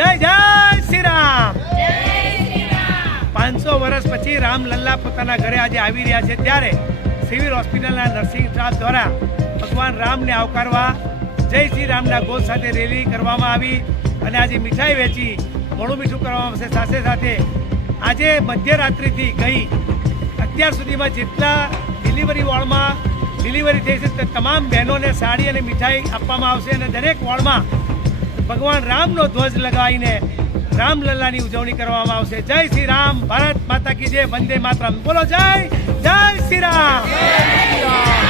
જય જય શ્રી રામ। 500 વર્ષ પછી રામલલ્લા પોતાના ઘરે આજે આવી રહ્યા છે ત્યારે સિવિલ હોસ્પિટલના નર્સિંગ સ્ટાફ દ્વારા ભગવાન રામને આવકારવા જય શ્રી રામના ગોળ સાથે રેલી કરવામાં આવી અને આજે મીઠાઈ વેચી મોડું મીઠું કરવામાં આવશે। સાથે સાથે આજે મધ્યરાત્રિથી ગઈ અત્યાર સુધીમાં જેટલા ડિલિવરી વોર્ડમાં ડિલિવરી થઈ છે તમામ બહેનોને સાડી અને મીઠાઈ આપવામાં આવશે અને દરેક વોર્ડમાં ભગવાન રામનો ધ્વજ લગાવીને રામલલ્લાની ઉજવણી કરવામાં આવશે। જય શ્રી રામ, ભારત માતા કી જય, વંદે માતરમ। બોલો જય જય શ્રી રામ।